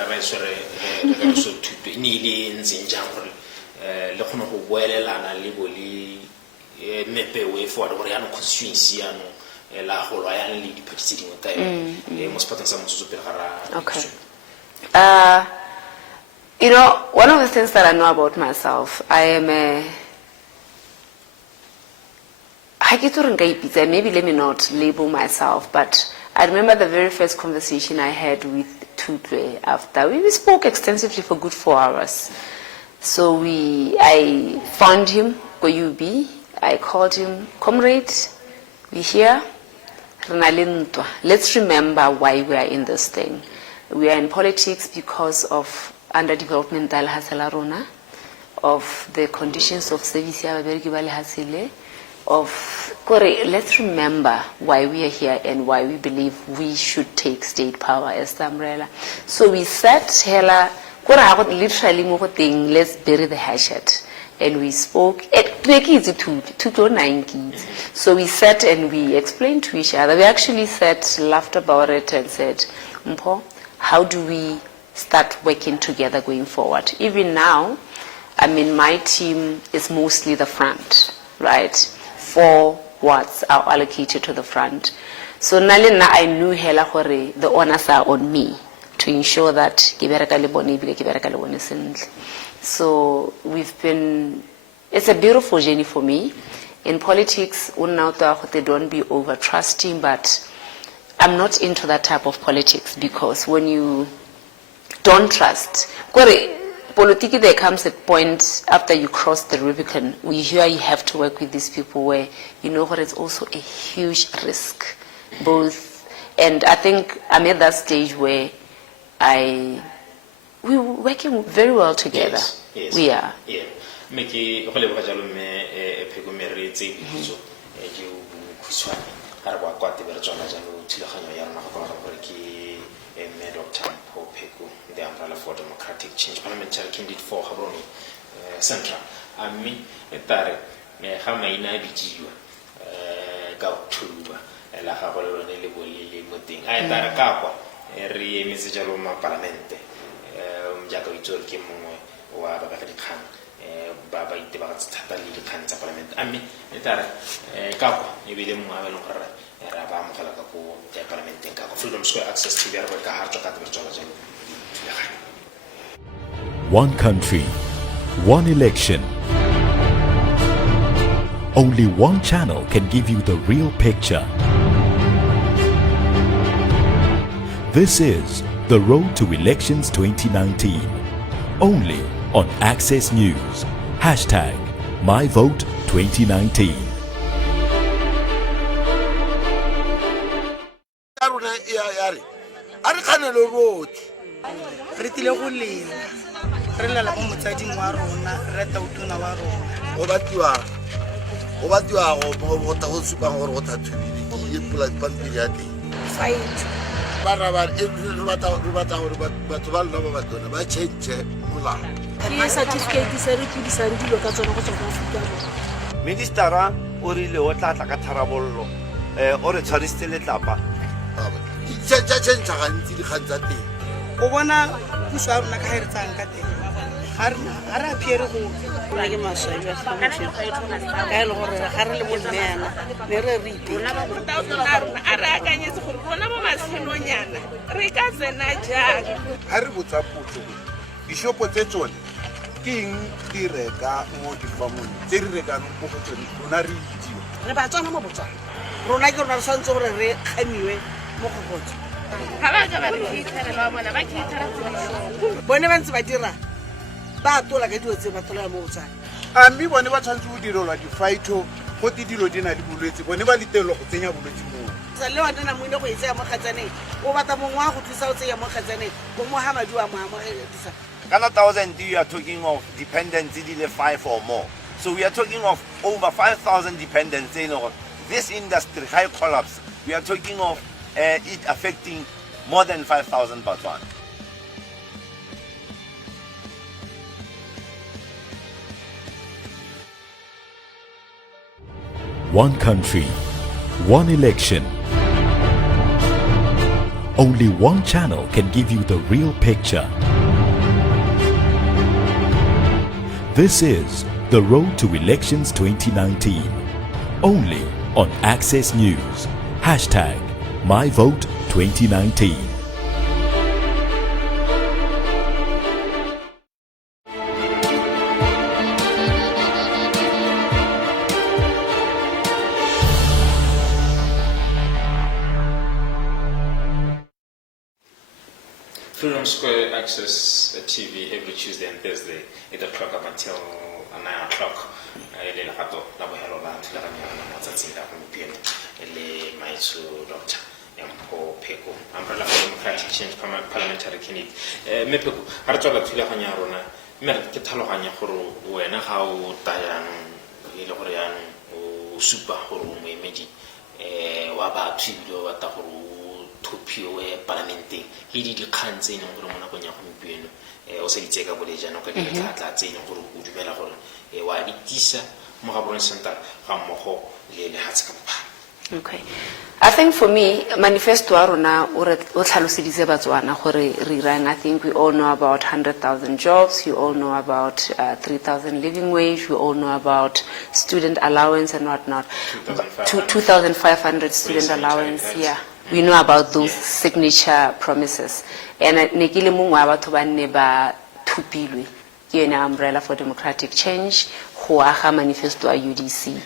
Okay. One of the things that I know about myself, I am maybe let me not label myself, but I remember the very first conversation I had with Tutwe after. We spoke extensively for good 4 hours. So I found him, Koyubi. I called him, comrade, we here. Let's remember why we are in this thing. We are in politics because of underdevelopment of the conditions of service let's remember why we are here and why we believe we should take state power as the umbrella. So we sat here, literally, let's bury the hatchet. And we spoke, so we sat and we explained to each other. We actually sat, laughed about it and said, Mpho, how do we start working together going forward? Even now, my team is mostly the front, right? 4 wards are allocated to the front. So Nalina, I knew the honors are on me to ensure that so it's a beautiful journey for me. In politics, they don't be over trusting, but I'm not into that type of politics, because when you don't trust, politically there comes a point after you cross the Rubicon where you have to work with these people where it's also a huge risk, both. And I think I'm at that stage where we're working very well together. Yes. We are. Yeah. Dr. Mpho Pheko, the umbrella for democratic change, parliamentary candidate for Habroni Central. Etare, Hamaina Bijiwa, Gautuba, La Habalone Liboli Muting. I tara Capa, Rie Messageroma Parlamente, Jaco Kim, Wabakadi Khan, Baba Itibas Tatali Khan's Parliament. Etare Capa, Evidem Avelokara. Freedom Square access to One country, one election. Only one channel can give you the real picture. This is The Road to Elections 2019. Only on Access News. #MyVote2019. Ministera o rile o tla tla ka tharabollo o re tshwariste le tlapa o bona puso a rona ka re tsang ka teng ga re aphiere go ke maswabi ka ile gore ga re le bonneana ne re ite a re akanyetse gore rona mo matshelonyana re ka tsena jang ha re botsa potso dishopo tse tsone ke eng di reka mo difamong tse di rekang mo go tsone rona re itse re ba tswana mo botswana rona ke rona re santse gore re kgamiwe mo go gotse ga ba ka ba re khitlherela wa bona ba khithera tsebišo bone ba ntse ba dira ba tola ka dilo tse ba tola mo botswana a mme bone ba tshwanetse go direlwa difaito gote dilo di na le bolwetse bone ba letelo go tsenya bolwetse moo le wa nna mo ile go itse ya mo khatsaneng o batla mongwe wa go thusa o tse ya mo khatsaneng go mo ha madi wa mo amogedisa Kana 1,000 you are talking of dependents in 5 or more. So we are talking of over 5,000 dependents in this industry high collapse. We are talking of it affecting more than 5,000 Botswana. One country, one election. Only one channel can give you the real picture. This is The Road to Elections 2019. Only on Access News. #MyVote2019. Freedom Square Access TV every Tuesday and Thursday, 8 o'clock up until 9 o'clock. Le legato la bohelo la thulaganya matsatsing a gompieno le maitso Dr. Mpho Pheko, umbrella for democratic change parliamentary candidate. Me Pheko ha re tswela thulaganya rona mme re ke tlhaloganya gore wena ga o tayang le gore yana o supa gore o moemedi wa batho ile wa ta gore thupiwe parlamenteng le di dikgang tse neng gore mo nakong ya gompieno o se ditse ka bolejana o ka di tlatla tse neng gore o dumela gore wa ditisa mo ga center ga mmogo le lehatse ka bophara. Okay, I think for me, manifesto wa rona o tlhaloseditse Batswana gore re irang. I think we all know about 100,000 jobs, you all know about 3,000 living wage, we all know about student allowance and whatnot. 2,500 student allowance, yeah. We know about those signature promises. And nekile mongwe wa batho ba nne ba thupilwe ke yona umbrella for democratic change go aga manifesto a UDC.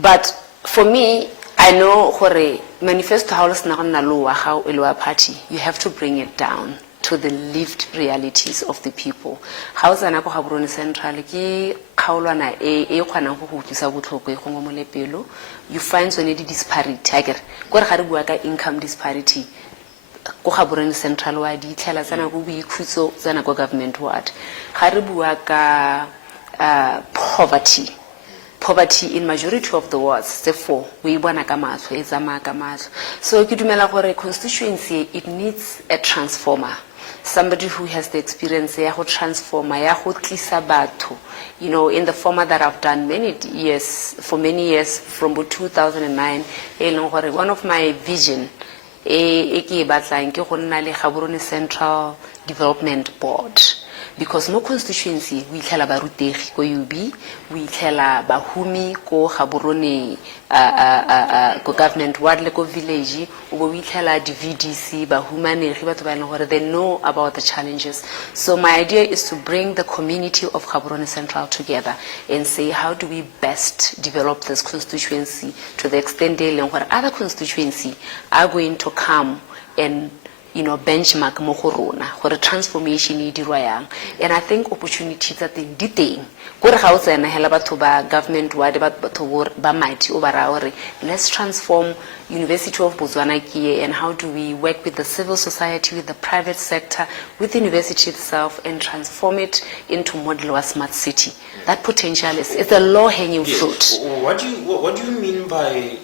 But for me, I know gore manifesto ha o le sena go nna lo wa ga o le wa party, you have to bring it down to the lived realities of the people. How is an Gaborone Central ki Kaulana e kwana go utlwisa botlhoko e gongwe mo lepelo. You find so any disparity agere go re ga re bua ka income disparity go Gaborone Central wa di tlhela tsana go boikhutso tsana go government ward. Ga re bua ka poverty in majority of the wards, therefore we bona ka matlo e tsamaya ka matlo. So ke dumela gore constituency it needs a transformer, somebody who has the experience ya go transforma ya go tlisa batho, you know, in the format that I've done for many years from 2009. One of my vision e ke batlang ke go nna le Gaborone Central Development Board. Because mo constituency we itlhela barutegi ko UB, we itlhela bahumi ko Gaborone ko government ward le ko village, we itlhela di VDC bahumanegi batho ba leng gore they know about the challenges. So my idea is to bring the community of Gaborone Central together and say how do we best develop this constituency to the extent that other constituency are going to come and benchmark mo go rona gore transformation e dirwa yang. And I think opportunities that in diteng gore ga o tsena hela batho ba government ward batho ba mighty o ba ra gore let's transform University of Botswana kiye, and how do we work with the civil society, with the private sector, with the university itself, and transform it into model of smart city. That potential it's a low hanging fruit. What do you mean by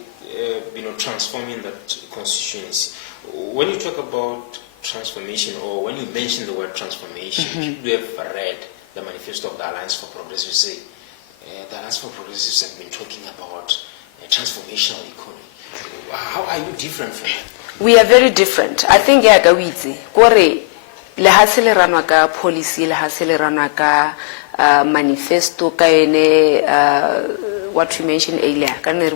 transforming that constituency? When you talk about transformation, or when you mention the word transformation, you have read the manifesto of the Alliance for Progress. You say the Alliance for Progressives have been talking about a transformational economy. How are you different from that? We are very different. I think kore le ha se le ranwa ka policy, le ha se le ranwa ka manifesto ka ene what we mentioned earlier,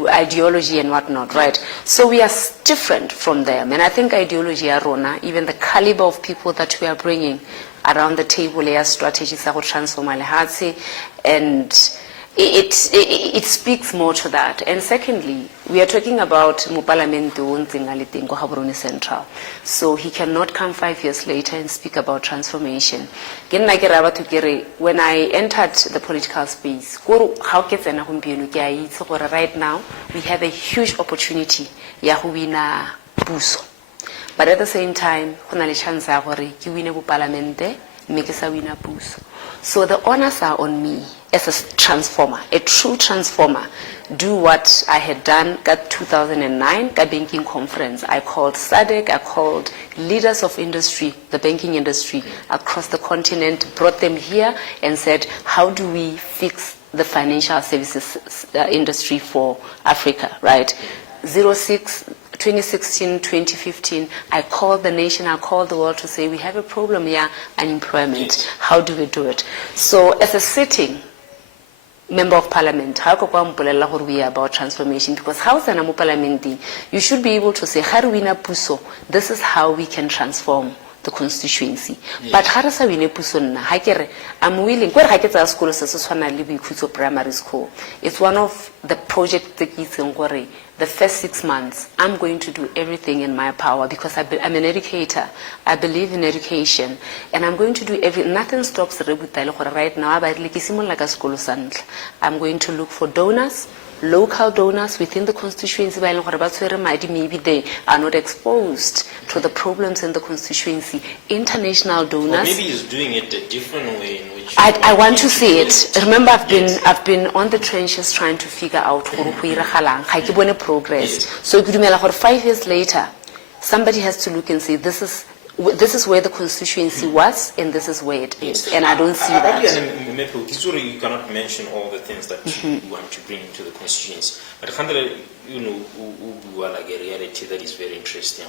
ideology and whatnot, right? So we are different from them. And I think ideology, Arona, even the caliber of people that we are bringing around the table, as strategists are transform Lehatsi, and it speaks more to that. And secondly, we are talking about Mupalamento Central. So he cannot come 5 years later and speak about transformation. When I entered the political space, right now we have a huge opportunity. But at the same time, so the honors are on me as a transformer, a true transformer. Do what I had done at 2009, the banking conference. I called SADC, I called leaders of industry, the banking industry across the continent, brought them here and said, how do we fix the financial services industry for Africa, right? 2016, 2015, I called the nation, I called the world to say, we have a problem here, unemployment. Yes. How do we do it? So as a sitting member of parliament, how can we about transformation? Because how is an parliament? You should be able to say, this is how we can transform the constituency. Yes. But I'm willing, primary school. It's one of the projects that the first 6 months, I'm going to do everything in my power because I'm an educator. I believe in education. And I'm going to do nothing stops right now. I'm going to look for donors, local donors within the constituency. Maybe they are not exposed to the problems in the constituency. International donors. Or maybe he's doing it a different way in which I want to see it. Remember, I've been on the trenches trying to figure out progress. Yes. So 5 years later, somebody has to look and say, this is where the constituency was, and this is where it is. And I don't see that. You cannot mention all the things that you want to bring into the constituency. But you know, like a reality that is very interesting.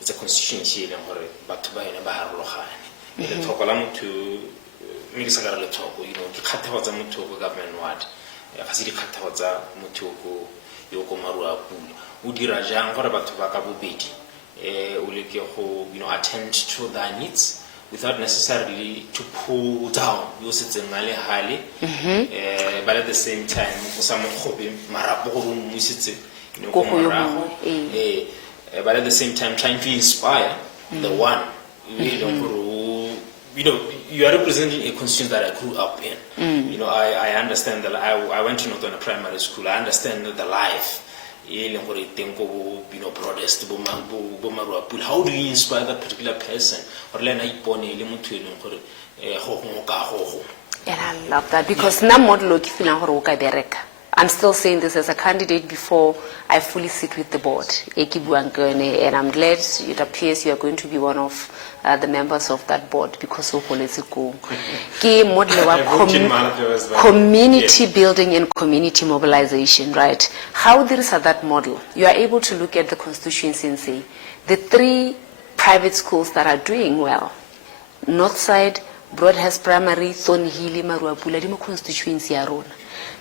It's a constituency but to buy in a government ward. Attend to their needs without necessarily to pull down. But at the same time, but at the same time, trying to inspire the one. You are representing a constituency that I grew up in. I understand that I went to Northern Primary School. I understand the life. How do you inspire that particular person? And I love that because I'm still saying this as a candidate before I fully sit with the board. And I'm glad it appears you are going to be one of the members of that board because of community building and community mobilization, right? How there is that model, you are able to look at the constituency and say, the 3 private schools that are doing well, Northside, Broadhurst Primary, Thornhill, Maruapula, dimo constituency arona.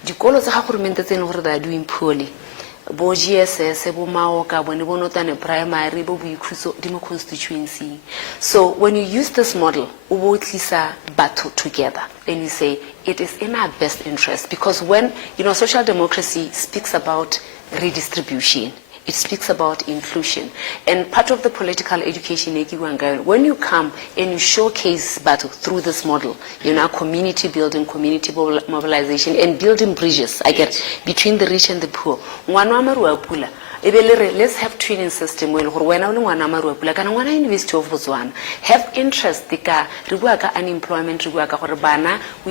Dikolo tsa government tse nngwe they are doing poorly. Bo GSS, bo Maoka, bo Notane Primary, bo Buikhuso, dimo constituency. So when you use this model, we battle together, and you say it is in our best interest because when social democracy speaks about redistribution. It speaks about inclusion. And part of the political education, when you come and you showcase battle through this model, community building, community mobilization, and building bridges, between the rich and the poor. Let's have training system when University of Botswana have interest unemployment we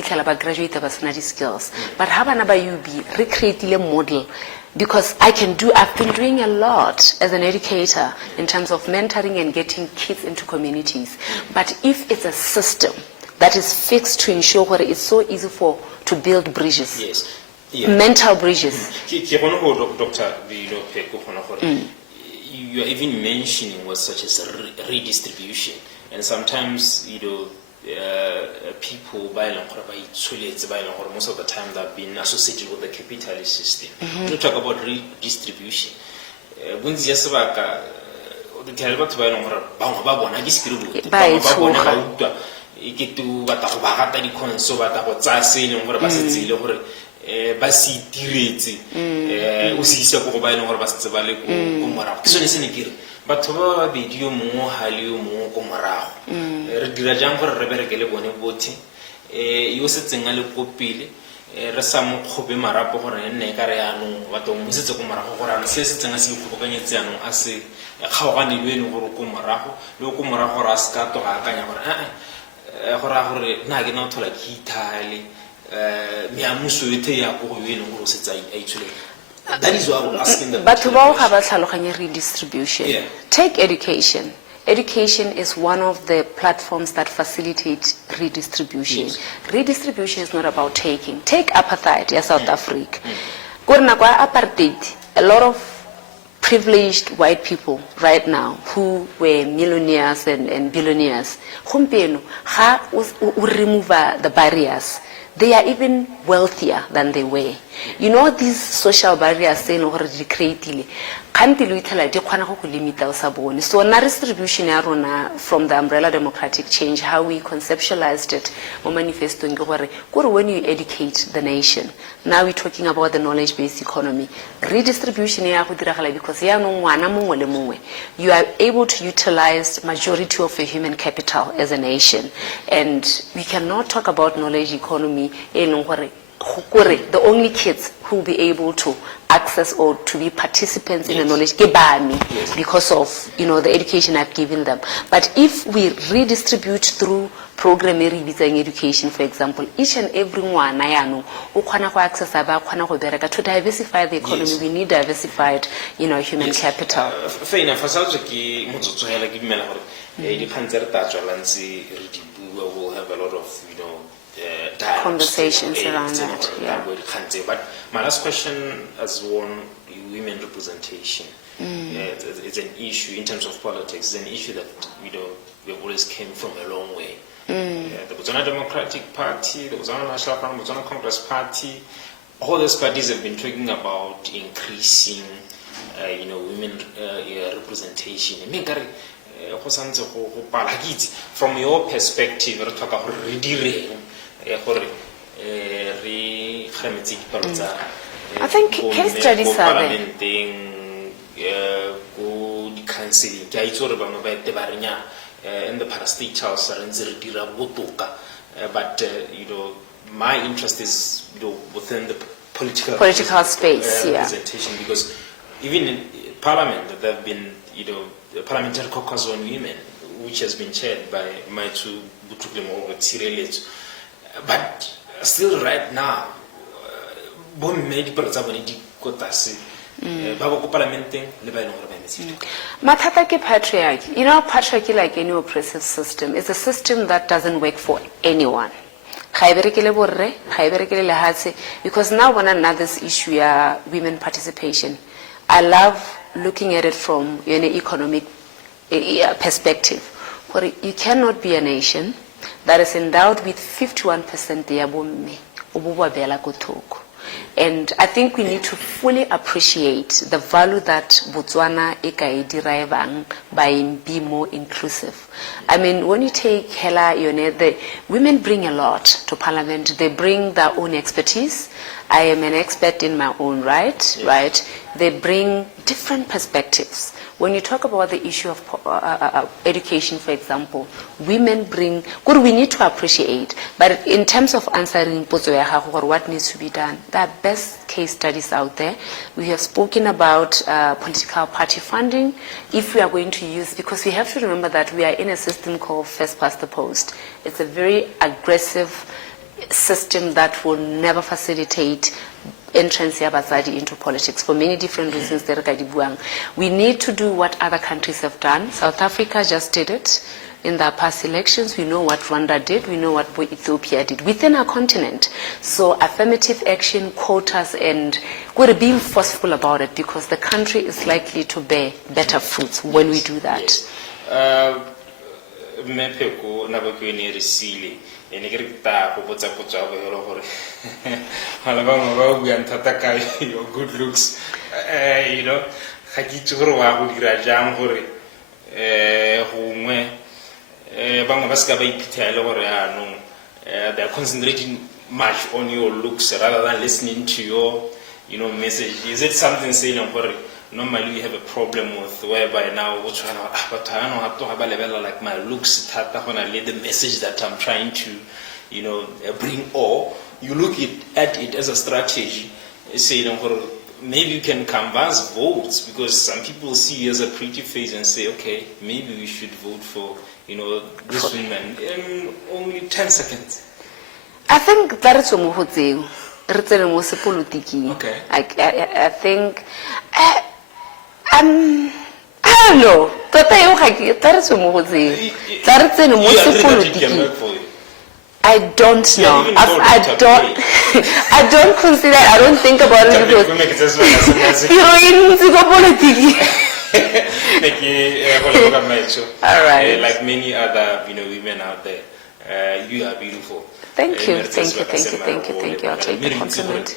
graduate skills. But have another UB recreate a model. Because I've been doing a lot as an educator in terms of mentoring and getting kids into communities. But if it's a system that is fixed to ensure where it's so easy to build bridges, yes. Yeah. Mental bridges. Dr. You are even mentioning what such as redistribution. And sometimes, people by most of the time they've been associated with the capitalist system. To talk about redistribution, when just about the Talbot by Bangababona, this period, Bangababona, Ikitu, Batahata, the Conso, Batahota, saying over Bassi, Bassi, Tiriti, Usisa, by Nova Basavale, Umara. So listen again. But over video more highly more Comara. Dirajamper Reberegele Boniboti, you sit in a little pili, Rasam Hobi Marapo and Negariano, what Mrs. Comara, and says and as you Pocaniziano, as a Hawani Win or Comaraho, Locomara Rascato, Akanya, Horahore, Nagino to like Hitali, Miamusu, Tea, who win sits actually. That is what I'm asking. But to all have a redistribution. Yeah. Take education. Education is one of the platforms that facilitate redistribution. Yes. Redistribution is not about taking. Take apartheid in South Africa. Apartheid, a lot of privileged white people right now who were millionaires and billionaires, remove the barriers. They are even wealthier than they were. You know, these social barriers saying or creatively can't be limit. So na distribution from the umbrella democratic change, how we conceptualized it, manifesting when you educate the nation. Now we're talking about the knowledge-based economy. Redistribution because you are able to utilize majority of your human capital as a nation. And we cannot talk about knowledge economy the only kids who will be able to access or to be participants in the knowledge because of the education I've given them. But if we redistribute through program education, for example, each and every one access to diversify the economy, we need diversified human capital. Fair enough. We'll have a lot of conversations around that. Yeah. But my last question as one women representation. It's an issue in terms of politics. It's an issue that we always came from a long way. The Botswana Democratic Party, the Botswana National Front, the Botswana Congress Party, all those parties have been talking about increasing, women representation. From your perspective, we talk about I think case studies are there. In the parastate house, but my interest is within the political space, representation, because even in Parliament there have been the parliamentary caucus on women, which has been chaired by my two Butuklemo. But still right now, patriarchy. Patriarchy, like any oppressive system, is a system that doesn't work for anyone. Because now when another issue women participation, I love looking at it from an economic perspective. You cannot be a nation that is endowed with 51% and I think we need to fully appreciate the value that Botswana deriving by being more inclusive. I mean, when you take Hela, the women bring a lot to Parliament. They bring their own expertise. I am an expert in my own right, right? They bring different perspectives. When you talk about the issue of education, for example, women bring, we need to appreciate, but in terms of answering what needs to be done, there are best case studies out there. We have spoken about political party funding. If we are going to use, because we have to remember that we are in a system called first past the post. It's a very aggressive system that will never facilitate entrance into politics for many different reasons. We need to do what other countries have done. South Africa just did it in their past elections. We know what Rwanda did. We know what Ethiopia did within our continent. So affirmative action, quotas, and we're being forceful about it because the country is likely to bear better fruits when we do that. Mme Pheko nako ke ne re sile ene ke re ta go botsa go yolo gore hala ba mo ba buang thata ka your good looks you know ga ke itse gore wa go dira jang gore gongwe bangwe ba ska ba iphitlhele gore anong they are concentrating much on your looks rather than listening to your message. Is it something saying gore normally you have a problem with whereby now but I don't have to have a level like my looks the message that I'm trying to bring, or you look at it as a strategy saying maybe you can canvass votes because some people see you as a pretty face and say, okay, maybe we should vote for this woman in only 10 seconds. I think that is what okay. I think I don't know. I don't know. I don't consider. I don't think about it because all right. Like many other women out there, you are beautiful. Thank you. I'll take the compliment.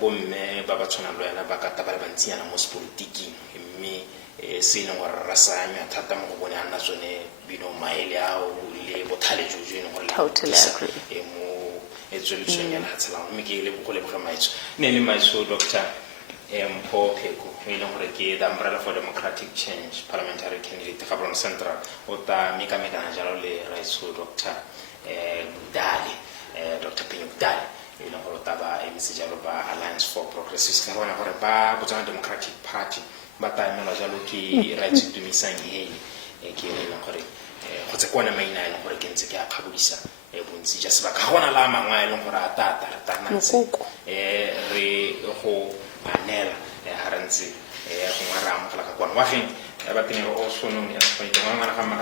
Bomme ba ba tshwana le wena ba ka ta ba bantsiana mo sportiki mme se ile gore rasanya thata mo go bone ana tsone maele a o le bothale jojo gore totally agree mo etsweletsong ya tsela mme ke le go leboga maitso ne le maitso Dr Mpho Pheko e le gore ke the umbrella for democratic change parliamentary candidate ga Gaborone Central o ta meka jalo le raitso Dr Dali Dr Penyuk Dali Alliance for Progressive Democratic Party but I'm not looking right to me saying hey what's a corner main line or against a cabulisa just back on a lama while or a tata re ho panel haranzi around washing but also known as by the one come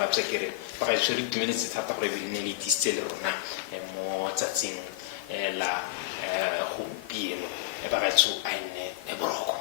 up secretary but I should 2 minutes at nearly still and more la gompieno e ba ga tso a nne e boroko